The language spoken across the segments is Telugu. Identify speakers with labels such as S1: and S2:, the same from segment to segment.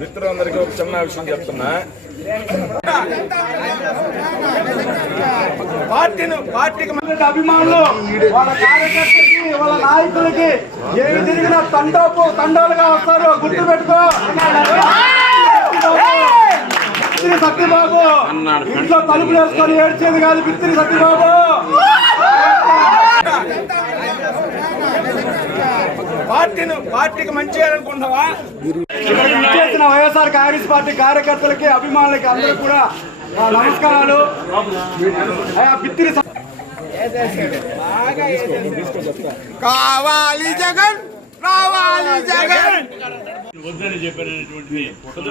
S1: మిత్రులందరికీ ఒక చిన్న విషయం చెప్తున్నా. పార్టీని పార్టీకి
S2: మంది అభిమానులు వాళ్ళ కార్యకర్తలకి వాళ్ళ నాయకులకి ఏమి తిరిగినా తండోపు తండోలుగా వస్తారు. గుర్తు పెట్టుకో. బిత్తిరి సత్యబాబు ఇంట్లో తలుపులు వేసుకొని ఏడ్చేది కాదు బిత్తిరి సత్యబాబు.
S1: పార్టీని పార్టీకి మంచి చేయాలనుకుంటున్నావా?
S2: చేసిన వైఎస్ఆర్ కాంగ్రెస్ పార్టీ కార్యకర్తలకి అభిమానులకి అందరూ కూడా నమస్కారాలు.
S1: కావాలి జగన్ రావాలి జగన్.
S3: వద్దని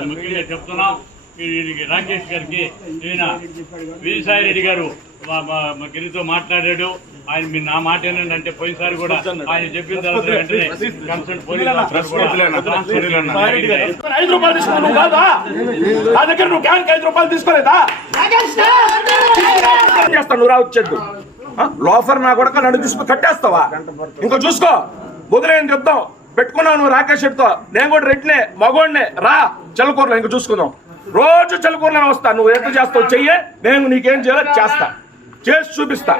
S3: ముఖ్యంగా చెప్తున్నాం. వీరికి రాకేష్ గారికి ఈయన విజయసాయి రెడ్డి గారు మా- మా- మా గిరితో మాట్లాడాడు. ఆయన మీరు నా మాట ఏంటంటే అంటే పోయినసారి కూడా ఆయన చెప్పిన తర్వాత వెంటనే కన్సల్ట్
S1: ఐదు రూపాయలు తీసుకున్నావు నువ్వు కాదా నా దగ్గర నువ్వు క్యాన్కి ఐదు రూపాయలు తీసుకోలేదా? నువ్వు? లోఫర్ నా కొడక నన్ను తీసుకుని కట్టేస్తావా? ఇంకో చూసుకో. వదిలేని చెప్తాం. పెట్టుకున్నావు నువ్వు రాకేష్ రెడ్డితో నేను కూడా రెడ్డినే మగోడినే. రా చల్లకూరలో ఇంక చూసుకుందాం. రోజు చల్లకూరలో వస్తా. నువ్వు ఎంత చేస్తావు చెయ్యే నేను నీకేం చేయాలో చేస్తా. చేసి చూపిస్తా.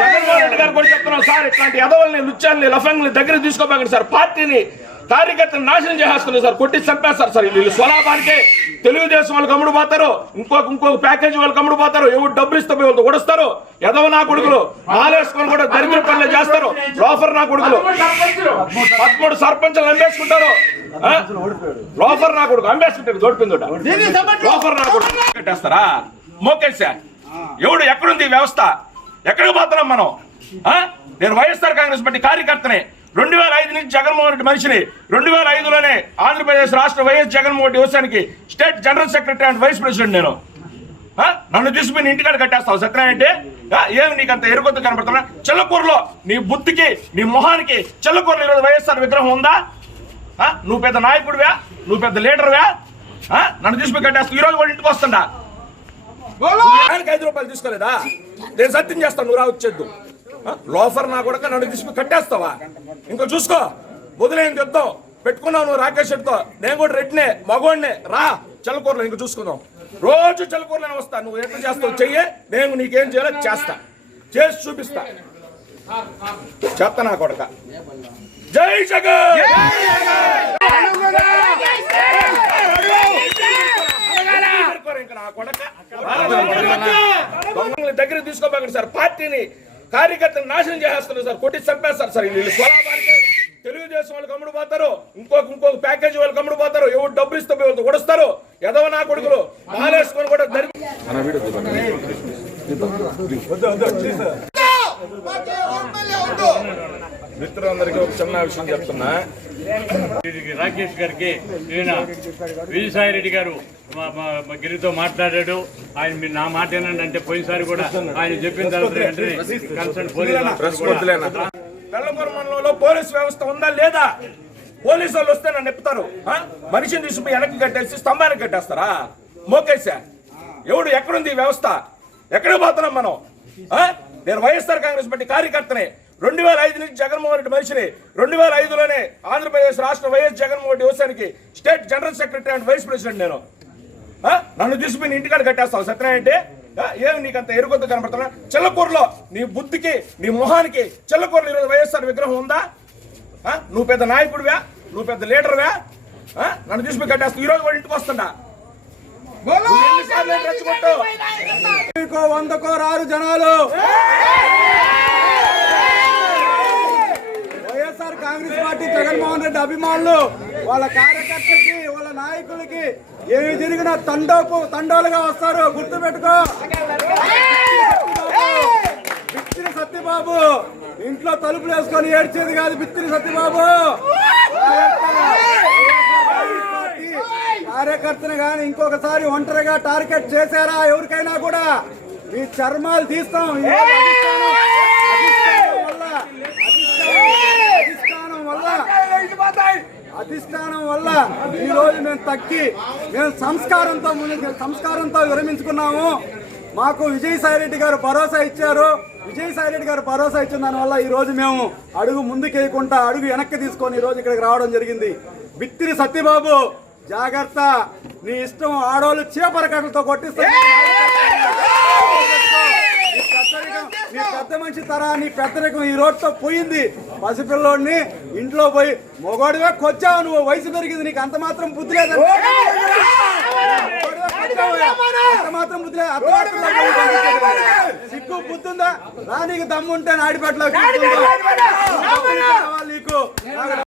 S1: జగన్మోహన్ రెడ్డి గారు కూడా చెప్తున్నాం సార్ ఇట్లాంటి ఎదవల్ని నృత్యాలని లఫంగ్ని దగ్గర తీసుకోబాకండి సార్. పార్టీని కార్యకర్తలు నాశనం చేసేస్తున్నారు సార్. కొట్టి చంపేస్తారు సార్. వీళ్ళు స్వలాభానికి తెలుగుదేశం వాళ్ళు కమ్ముడు పోతారు ఇంకొక ఇంకొక ప్యాకేజీ వాళ్ళు కమ్ముడు పోతారు ఎవరు డబ్బులు ఇస్తే వాళ్ళు కొడుస్తారు ఎదవ నా కొడుకులు మాలేసుకొని కూడా దరిద్ర పనులు చేస్తారు. లోఫర్ నా కొడుకులు. పదమూడు సర్పంచులు అమ్మేసుకుంటారు? లోఫర్ నా కొడుకు అమ్మేసుకుంటారు దొడిపిందోట లోఫర్ నా కొడుకు. కట్టేస్తారా? మోకేశా ఎవడు ఎక్కడుంది వ్యవస్థ? ఎక్కడికి పోతున్నాం మనం? ఆ? నేను వైఎస్ఆర్ కాంగ్రెస్ పార్టీ కార్యకర్తనే. రెండు వేల ఐదు నుంచి జగన్మోహన్ రెడ్డి మనిషిని. రెండు వేల ఐదులోనే ఆంధ్రప్రదేశ్ రాష్ట్ర వైఎస్ జగన్మోహన్ రెడ్డి వ్యవసాయానికి state general secretary and vice president నేను. ఆ? నన్ను తీసుకుని ఇంటికాడ కట్టేస్తావు సత్యనారాయణ ఏమి నీకు అంత ఎరుకొద్దు కనపడుతున్నా చెల్లకూరులో నీ బుద్ధికి నీ మొహానికి చెల్లకూరులో ఈరోజు వైఎస్ఆర్ విగ్రహం ఉందా? నువ్వు పెద్ద నాయకుడివా? నువ్వు పెద్ద లీడర్వా? నన్ను తీసుకుని కట్టేస్తావు ఈరోజు కూడా ఇంటికి వస్తుండా? ఆయనకి ఐదు రూపాయలు తీసుకోలేదా? నేను సత్యం చేస్తాను నువ్వు రా వచ్చేద్దు. ఆ? లోఫర్ నా కొడక నన్ను తీసుకుని కట్టేస్తావా? ఇంకో చూసుకో. వదిలేని చెప్తాం పెట్టుకున్నావు నువ్వు రాకేష్ రెడ్డితో నేను కూడా రెడ్డినే మగోడినే. రా చల్లకూరలో ఇంక చూసుకుందాం. రోజు చల్లకూరలోనే వస్తా. నువ్వు ఎట్లా చేస్తావు చెయ్యి నేను నీకేం చేయాలో చేస్తా. చేసి చూపిస్తా. చెత్త నా కొడక. జై జగన్ ఇంకా నా కొడక దొంగల్ని దగ్గర తీసుకోబాకండి సార్. పార్టీని కార్యకర్తలు నాశనం చేసేస్తున్నారు సార్. కొట్టి చంపేస్తారు సార్. వీళ్ళు స్వలాభానికి తెలుగుదేశం వాళ్ళు కమ్ముడు పోతారు. ఇంకొక ఇంకొక ప్యాకేజీ వాళ్ళు కమ్ముడు పోతారు. ఎవరు డబ్బులు ఇస్తే పోయి వాళ్ళు కొడుస్తారు. ఎదవ నా కొడుకులు. మాలేసుకొని కూడా దరి మిత్రులందరికీ ఒక చిన్న విషయం చెప్తున్నా.
S3: రాకేష్ గారికి ఈయన విజయసాయి రెడ్డి గారు గిరితో మాట్లాడాడు. ఆయన మీరు నా మాట ఏంటంటే అంటే పోయినసారి కూడా ఆయన చెప్పిన తర్వాత వెంటనే పోలీస్
S1: వ్యవస్థ ఉందా లేదా? పోలీసు వాళ్ళు వస్తే నన్ను ఎప్పుతారు ఆ? మనిషిని తీసుకుపోయి వెనక్కి కట్టేసి స్తంభానికి కట్టేస్తారా? మోకేశా ఎవడు ఎక్కడుంది ఈ వ్యవస్థ? ఎక్కడికి పోతున్నాం మనం? నేను వైఎస్ఆర్ కాంగ్రెస్ పార్టీ కార్యకర్తనే. రెండు వేల ఐదు నుంచి జగన్మోహన్ రెడ్డి మనిషిని రెండు వేల ఐదులోనే ఆంధ్రప్రదేశ్ రాష్ట్ర YS Jaganmohan Reddy యువసానికి state general secretary and vice president నేను? నన్ను తీసుకుని ఇంటికాడ కట్టేస్తావు సత్యనారాయణ అంటే? ఏమి నీకు అంత ఎరుకొద్దు కనపడుతున్నా చెల్లకూరులో నీ బుద్ధికి నీ మొహానికి చెల్లకూరులో ఈరోజు వైఎస్ఆర్ విగ్రహం ఉందా? నువ్వు పెద్ద నాయకుడివా నువ్వు పెద్ద లీడర్వా? నన్ను తీసుకుని కట్టేస్తావు ఈరోజు కూడా ఇంటికి?
S2: ఇంకో వందకో రారు జనాలు YSR Congress party Jaganmohan Reddy అభిమానులు వాళ్ళ కార్యకర్తలకి వాళ్ళ నాయకులకి ఏమి తిరిగినా తండోపు తండోలుగా వస్తారు. గుర్తు పెట్టుకో బిత్తిరి సత్యబాబు ఇంట్లో తలుపులు వేసుకొని ఏడ్చేది కాదు బిత్తిరి సత్యబాబు. కార్యకర్తను కానీ ఇంకొకసారి ఒంటరిగా టార్గెట్ చేశారా? ఎవరికైనా కూడా ఈ చర్మాలు తీస్తాం ఈ రోజు అధిష్టానం- అధిష్టానం వల్ల అధిష్టానం వల్ల అధిష్టానం వల్ల ఈ రోజు మేము తగ్గి మేము సంస్కారంతో ముందు సంస్కారంతో విరమించుకున్నాము. మాకు విజయసాయి రెడ్డి గారు భరోసా ఇచ్చారు. విజయసాయి రెడ్డి గారు భరోసా ఇచ్చిన దానివల్ల ఈ రోజు మేము అడుగు ముందుకేయకుండా అడుగు వెనక్కి తీసుకొని ఈ రోజు ఇక్కడికి రావడం జరిగింది. బిత్తిరి సత్యబాబు జాగ్రత్త. నీ ఇష్టం ఆడవాళ్ళు చీపర కట్టలతో కొట్టిస్తే పెద్ద మనిషి తరా నీ పెద్దరికం ఈ రోడ్తో పోయింది పసిపిల్లోడిని. ఇంట్లో పోయి మొగోడివే కొచ్చావు నువ్వు వయసు పెరిగింది నీకు అంత మాత్రం బుద్ధి లేదా. అంత మాత్రం బుద్ధి లేదు. అర్థం సిగ్గు బుద్ధుందా? రా నీకు దమ్ముంటే నాడిపెట్టలో నీకు.